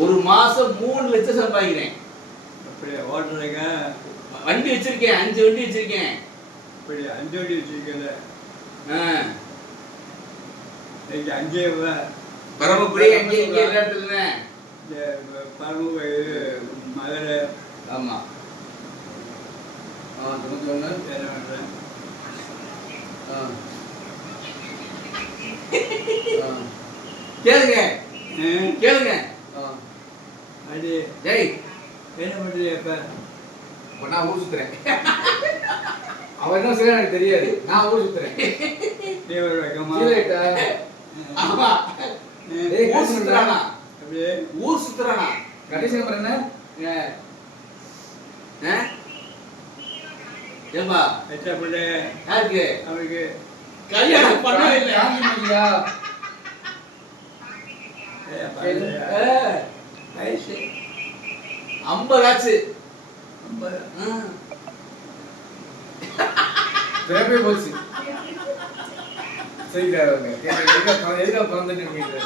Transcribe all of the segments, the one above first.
ஒரு மாசம் மூணு லட்சம் சம்பாதிக்கிறேன். அப்படி ஓட்டுறீங்க வண்டி வச்சிருக்கேன் அஞ்சு வண்டி வச்சிருக்கேன். இப்படி அஞ்சு வண்டி வச்சிருக்கல. இன்னைக்கு அஞ்சே பரமக்குடி அங்கே இங்கே எல்லா இடத்துல இது மதுரை. ஆமா. ஆ பண்றேன் ஆ. ஆ. கேளுங்க. கேளுங்க. ஆ. அது டேய். என்ன பண்றீங்க இப்ப இப்ப நான் ஊர் சுத்துறேன். அவன் என்ன செய்ய எனக்கு தெரியாது. நான் ஊர் சுத்துறேன். ஊர் சுத்துறானா? அப்படியே. ஊர் சுத்துறானா? கடைசி நம்பர் என்ன? ஏ. ஆ? ஏம்பா எத்த பிள்ளை. யாருக்கு? அவருக்கு. கல்யாணம் பண்ணவே இல்லை வயசு ஐம்பது. ஆச்சு. பிறப்பே போச்சு. சரிக்காரவங்க எதுக்காக பிறந்துட்டு இருக்கீங்க?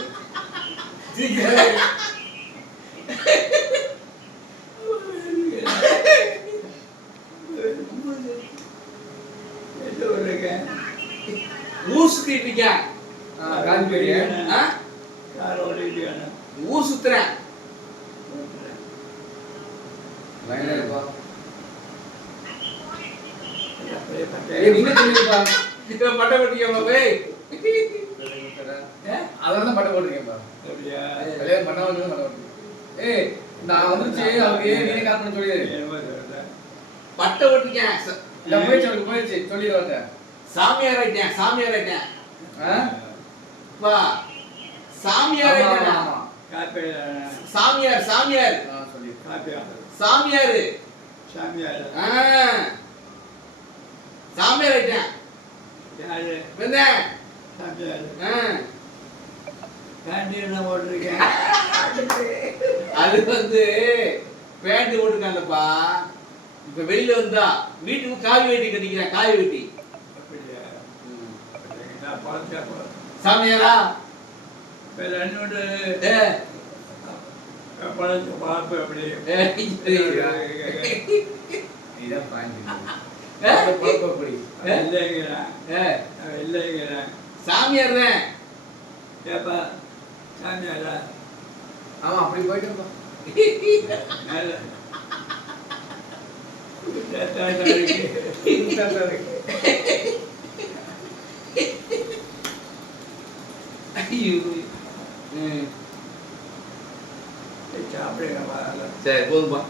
ஊர் சுத்திட்டு இருக்கேன் ஊர் சுத்துறேன் லைன்ல இருப்பா. ஏய் நீங்க சொல்லிருப்பா இவன் பட்டை கட்டிக்கமா போய்? அதனால தான் பட்டை போட்டிருக்கேன்ப்பா அப்படியா? கல்யாணம் பண்ண வந்து பட்டை போட்டிருக்கேன் ஏய் நான் வந்துருச்சு அவருக்கு சொல்லிடு என்னமோ சொல்றேன். பட்டை ஓட்டிருக்கேன் ச- இல்ல போயிடுச்சு அவருக்கு போயிடுச்சு சொல்லிடு வாங்க. சாமியார் ஆயிட்டேன் சாமியார் ஆயிட்டேன். பா சாமியார் ஆயிட்டேன். சாமியார் சாமியார். காப்பியா சாமியார். சாமியார். சாமியார் ஆயிட்டேன். ஆ. கேண்டீன்ல ஓட்டிருக்கேன் அது வந்து பேண்ட் போட்டுருக்காங்கப்பா. இப்ப வெளியில வந்தா வீட்டுக்கு காவி வேட்டி கட்டிக்கிறேன் காவி வேட்டி. சாமியாரா? ரெண்டு பழத்து பார்ப்பு அப்படி ஏ, இதான் அப்படி இல்லைங்கிறேன் ஏ, அவன் இல்லைங்கிறேன் சாமியார் தான் ஏப்பா சாமியாரா ஆமா அப்படி போயிட்டு. ஐயோ. சரி போதும்பா.